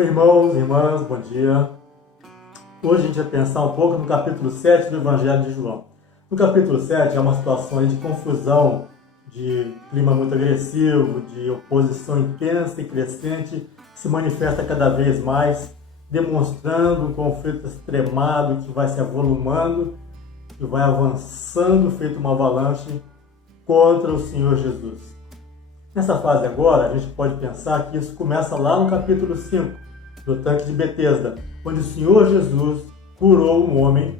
Oi, irmãos, irmãs, bom dia. Hoje a gente vai pensar um pouco no capítulo 7 do Evangelho de João. No capítulo 7 é uma situação aí de confusão, de clima muito agressivo, de oposição intensa e crescente, que se manifesta cada vez mais, demonstrando um conflito extremado que vai se avolumando e vai avançando feito uma avalanche contra o Senhor Jesus. Nessa fase agora, a gente pode pensar que isso começa lá no capítulo 5, do tanque de Betesda, onde o Senhor Jesus curou um homem,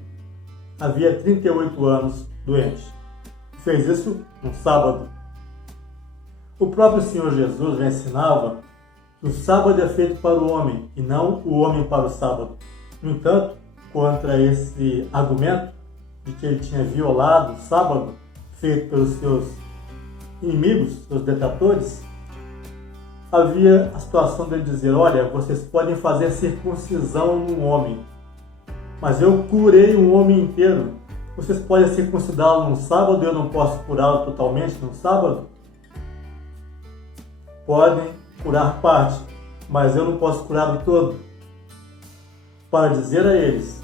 havia 38 anos, doente. Fez isso no sábado. O próprio Senhor Jesus já ensinava que o sábado é feito para o homem e não o homem para o sábado. No entanto, contra esse argumento de que ele tinha violado o sábado, feito pelos seus inimigos, seus detratores, havia a situação dele dizer: olha, vocês podem fazer circuncisão num homem, mas eu curei um homem inteiro. Vocês podem circuncidá-lo num sábado e eu não posso curá-lo totalmente num sábado? Podem curar parte, mas eu não posso curá-lo todo. Para dizer a eles,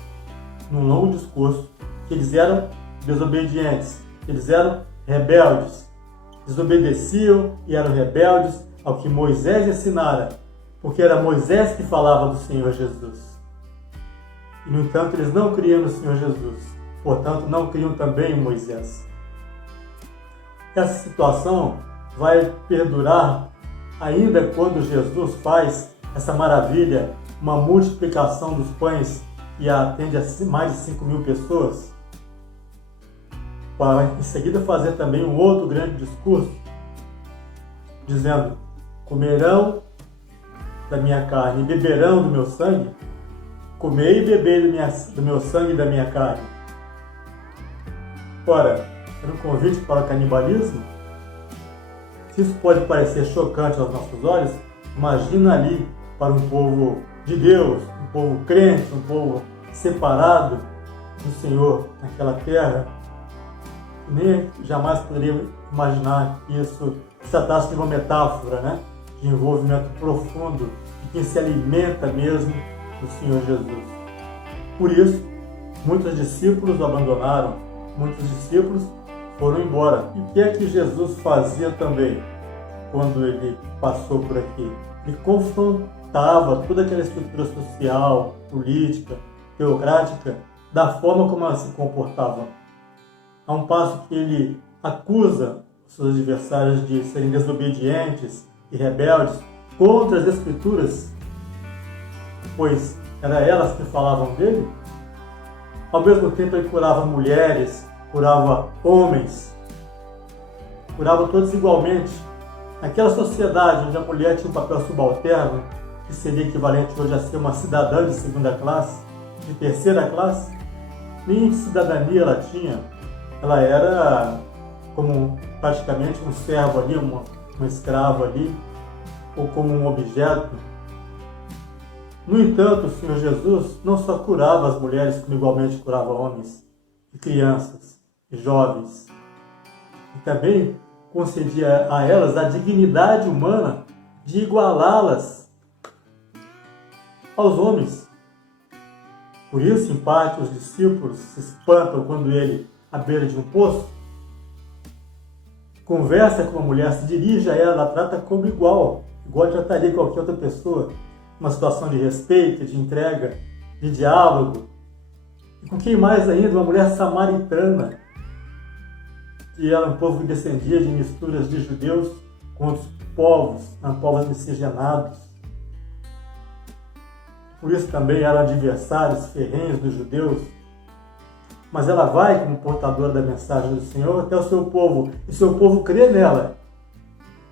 num longo discurso, que eles eram desobedientes, que eles eram rebeldes, desobedeciam e eram rebeldes ao que Moisés ensinara, porque era Moisés que falava do Senhor Jesus. E, no entanto, eles não criam no Senhor Jesus, portanto, não criam também em Moisés. Essa situação vai perdurar ainda quando Jesus faz essa maravilha, uma multiplicação dos pães que atende a mais de 5.000 pessoas, para em seguida fazer também um outro grande discurso, dizendo: comerão da minha carne e beberão do meu sangue. Comei e bebei do meu sangue e da minha carne. Ora, era um convite para o canibalismo? Se isso pode parecer chocante aos nossos olhos, imagina ali para um povo de Deus, um povo crente, um povo separado do Senhor naquela terra. Nem jamais poderia imaginar que isso se tratasse de uma metáfora, né? De envolvimento profundo de quem se alimenta mesmo do Senhor Jesus. Por isso, muitos discípulos o abandonaram, muitos discípulos foram embora. E o que é que Jesus fazia também quando ele passou por aqui? Ele confrontava toda aquela estrutura social, política, teocrática, da forma como ela se comportava. Há um passo que ele acusa os seus adversários de serem desobedientes e rebeldes contra as Escrituras, pois eram elas que falavam dele. Ao mesmo tempo ele curava mulheres, curava homens, curava todos igualmente. Naquela sociedade onde a mulher tinha um papel subalterno, que seria equivalente hoje a ser uma cidadã de segunda classe, de terceira classe, nem cidadania ela tinha. Ela era como praticamente um servo ali, uma escrava ali, ou como um objeto. No entanto, o Senhor Jesus não só curava as mulheres, como igualmente curava homens, e crianças, e jovens, e também concedia a elas a dignidade humana de igualá-las aos homens. Por isso, em parte, os discípulos se espantam quando ele, à beira de um poço, conversa com a mulher, se dirige a ela, a trata como igual trataria qualquer outra pessoa, uma situação de respeito, de entrega, de diálogo. E com quem mais ainda? Uma mulher samaritana, que era um povo que descendia de misturas de judeus com outros povos miscigenados. Por isso também eram adversários ferrenhos dos judeus. Mas ela vai como portadora da mensagem do Senhor até o seu povo, e o seu povo crê nela.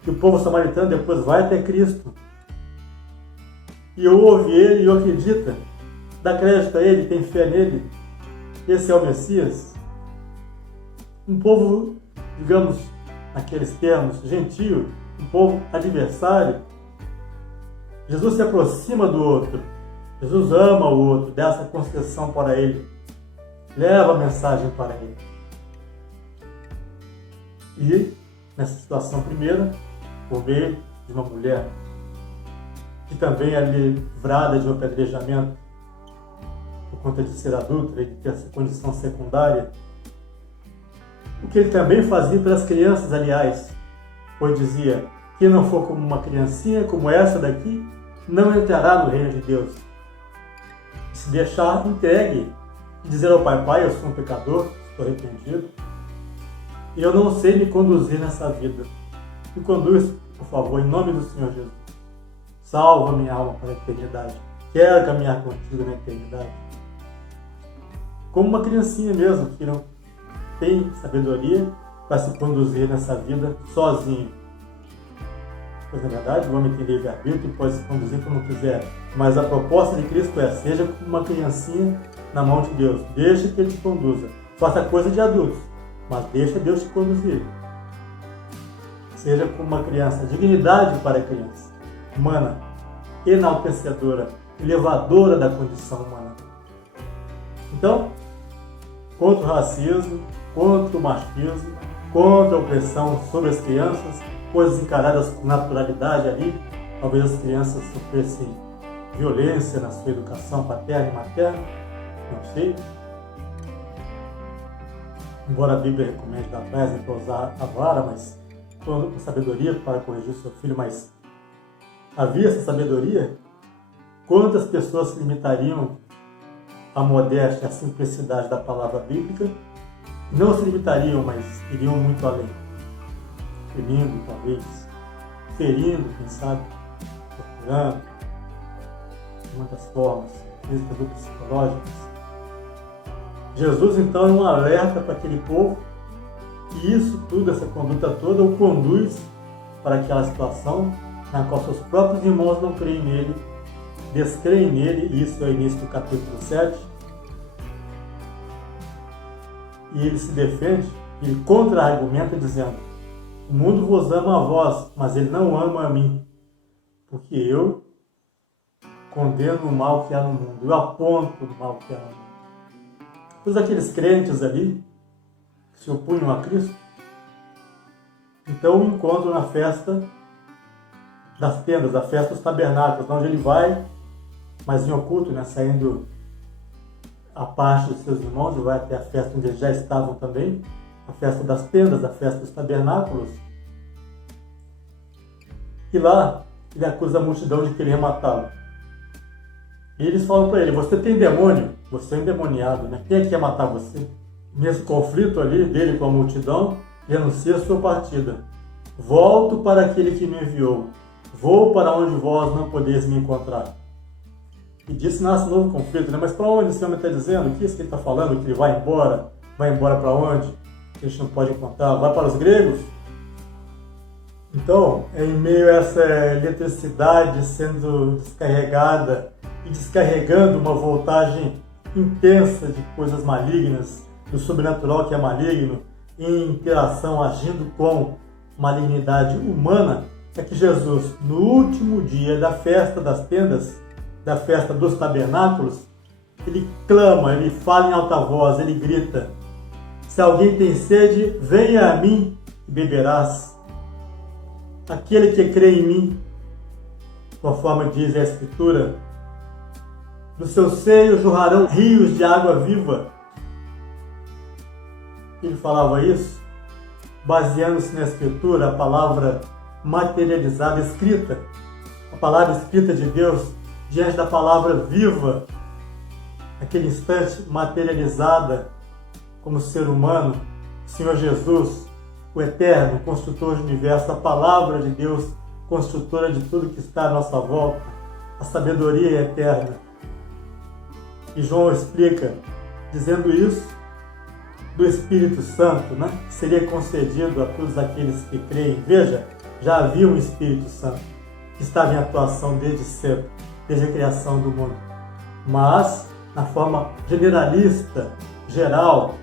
E o povo samaritano depois vai até Cristo. E ouve ele e o acredita, dá crédito a ele, tem fé nele. Esse é o Messias. Um povo, digamos, naqueles termos, gentio, um povo adversário. Jesus se aproxima do outro. Jesus ama o outro, dá essa concessão para ele. Leva a mensagem para ele. E, nessa situação primeira, por meio de uma mulher que também é livrada de um apedrejamento por conta de ser adúltera e de ter essa condição secundária. O que ele também fazia pelas crianças, aliás, pois dizia: quem não for como uma criancinha, como essa daqui, não entrará no reino de Deus. Se deixar entregue e dizer ao Pai: Pai, eu sou um pecador, estou arrependido, e eu não sei me conduzir nessa vida. Me conduz, por favor, em nome do Senhor Jesus. Salva minha alma para a eternidade. Quero caminhar contigo na eternidade. Como uma criancinha mesmo, que não tem sabedoria para se conduzir nessa vida sozinho. Pois, na verdade, o homem tem livre-arbítrio e pode se conduzir como quiser. Mas a proposta de Cristo é: seja como uma criancinha na mão de Deus. Deixa que Ele te conduza. Faça coisa de adultos, mas deixa Deus te conduzir. Seja como uma criança. Dignidade para a criança. Humana, enaltecedora, elevadora da condição humana. Então, contra o racismo, contra o machismo, contra a opressão sobre as crianças, coisas encaradas com naturalidade ali. Talvez as crianças sofressem violência na sua educação paterna e materna, não sei. Embora a Bíblia recomende lá atrás para usar a vara, mas com sabedoria para corrigir o seu filho, mas havia essa sabedoria? Quantas pessoas se limitariam à modéstia, à simplicidade da palavra bíblica? Não se limitariam, mas iriam muito além. Ferindo, talvez. Ferindo, quem sabe. Torturando. De muitas formas, físicas ou psicológicas. Jesus, então, é um alerta para aquele povo. E isso tudo, essa conduta toda, o conduz para aquela situação na qual seus próprios irmãos não creem nele, descreem nele, e isso é o início do capítulo 7. E ele se defende, ele contra-argumenta dizendo: o mundo vos ama a vós, mas ele não ama a mim, porque eu condeno o mal que há no mundo, eu aponto o mal que há no mundo. Todos aqueles crentes ali, que se opunham a Cristo, então o encontram na festa das tendas, a festa dos tabernáculos, onde ele vai, mas em oculto, né, saindo a parte dos seus irmãos, e vai até a festa onde eles já estavam também, a festa das tendas, a festa dos tabernáculos. E lá ele acusa a multidão de querer matá-lo. E eles falam para ele: você tem demônio, você é endemoniado, né? Quem é que quer matar você? Nesse conflito ali dele com a multidão, ele anuncia a sua partida: volto para aquele que me enviou, vou para onde vós não podeis me encontrar. E disso nasce um novo conflito, né? Mas para onde esse homem está dizendo? O que é isso que ele está falando? Que ele vai embora? Vai embora para onde? Que a gente não pode contar. Vai para os gregos? Então, em meio a essa eletricidade sendo descarregada e descarregando uma voltagem intensa de coisas malignas, do sobrenatural que é maligno, em interação, agindo com malignidade humana, é que Jesus, no último dia da festa das tendas, da festa dos tabernáculos, ele clama, ele fala em alta voz, ele grita: se alguém tem sede, venha a mim e beberás. Aquele que crê em mim, conforme diz a Escritura, do seu seio jorrarão rios de água viva. Ele falava isso baseando-se na Escritura, a palavra materializada, escrita, a palavra escrita de Deus diante da palavra viva, naquele instante materializada como ser humano, o Senhor Jesus, o Eterno, construtor do universo, a palavra de Deus, construtora de tudo que está à nossa volta, a sabedoria eterna. E João explica, dizendo isso, do Espírito Santo, né, que seria concedido a todos aqueles que creem. Veja, já havia um Espírito Santo que estava em atuação desde sempre, desde a criação do mundo. Mas, na forma generalista, geral,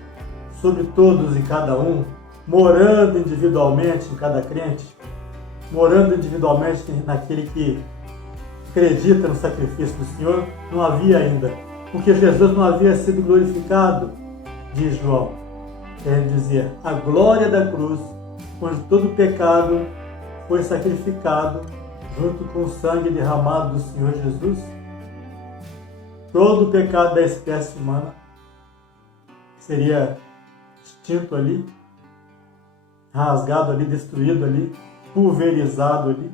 sobre todos e cada um, morando individualmente em cada crente, morando individualmente naquele que acredita no sacrifício do Senhor, não havia ainda, porque Jesus não havia sido glorificado, diz João. Quer dizer, a glória da cruz, onde todo pecado foi sacrificado junto com o sangue derramado do Senhor Jesus, todo o pecado da espécie humana seria extinto ali, rasgado ali, destruído ali, pulverizado ali,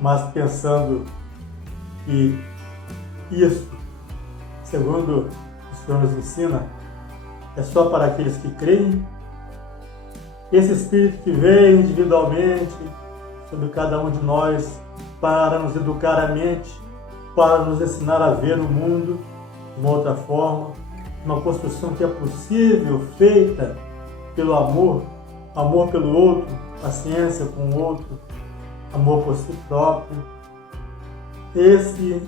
mas pensando que isso, segundo o Senhor nos ensina, é só para aqueles que creem. Esse Espírito que vem individualmente sobre cada um de nós para nos educar a mente, para nos ensinar a ver o mundo de uma outra forma, uma construção que é possível, feita pelo amor, amor pelo outro, paciência com o outro, amor por si próprio. Esse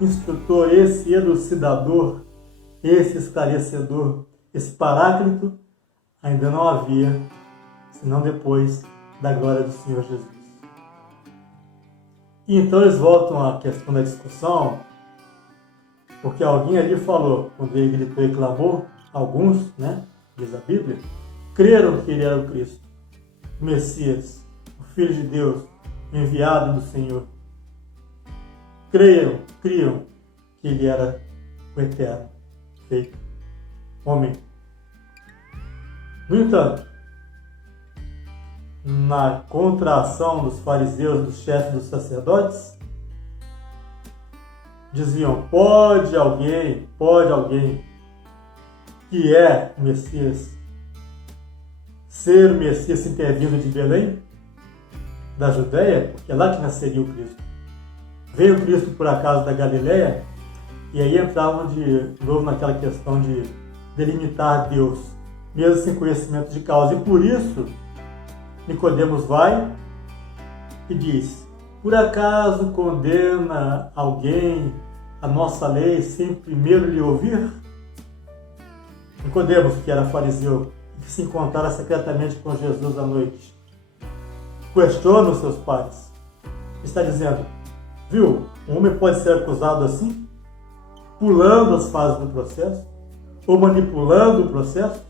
instrutor, esse elucidador, esse esclarecedor, esse paráclito, ainda não havia, senão depois da glória do Senhor Jesus. E então eles voltam à questão da discussão, porque alguém ali falou, quando ele gritou e clamou, alguns, diz a Bíblia, creram que ele era o Cristo, o Messias, o Filho de Deus, o enviado do Senhor. Criam que ele era o Eterno, feito homem. No entanto, na contração dos fariseus, dos chefes dos sacerdotes, diziam, pode alguém que é o Messias, ser o Messias intervindo de Belém, da Judéia, porque é lá que nasceria o Cristo. Veio o Cristo por acaso da Galileia, e aí entravam de novo naquela questão de delimitar Deus, mesmo sem conhecimento de causa. E por isso, Nicodemos vai e diz, por acaso condena alguém a nossa lei sem primeiro lhe ouvir? Nicodemos, que era fariseu, que se encontrara secretamente com Jesus à noite, questiona os seus pais. Está dizendo, viu, um homem pode ser acusado assim, pulando as fases do processo, ou manipulando o processo?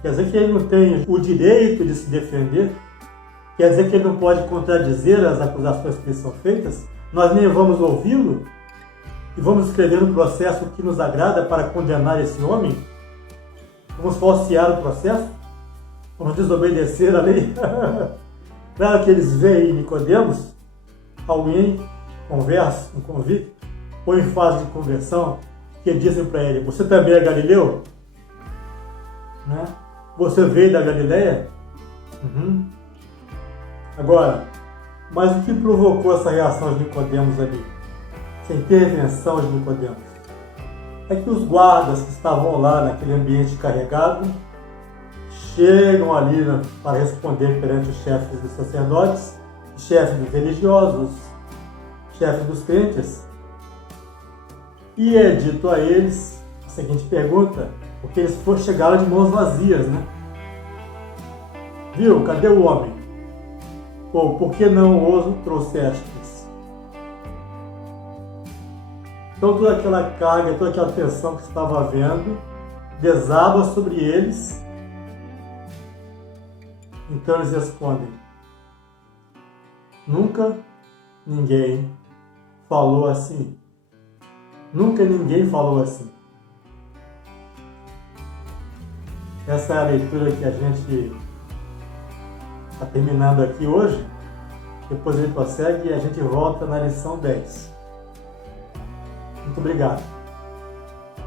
Quer dizer que ele não tem o direito de se defender? Quer dizer que ele não pode contradizer as acusações que lhe são feitas? Nós nem vamos ouvi-lo? E vamos escrever um processo que nos agrada para condenar esse homem? Vamos falsear o processo? Vamos desobedecer a lei? Claro que eles veem em Nicodemos alguém conversa, um convicto, ou em fase de conversão, que dizem para ele, você também é galileu? Você veio da Galileia? Agora, mas o que provocou essa reação de Nicodemos ali? Essa intervenção de Nicodemos? É que os guardas que estavam lá naquele ambiente carregado chegam ali para responder perante os chefes dos sacerdotes, chefes dos religiosos, chefes dos crentes. E é dito a eles a seguinte pergunta, porque eles chegaram de mãos vazias, Viu? Cadê o homem? Ou por que não o trouxestes? Então toda aquela carga, toda aquela tensão que estava havendo, desaba sobre eles. Então eles respondem, nunca ninguém falou assim. Nunca ninguém falou assim. Essa é a leitura que a gente está terminando aqui hoje. Depois ele prossegue e a gente volta na lição 10. Muito obrigado.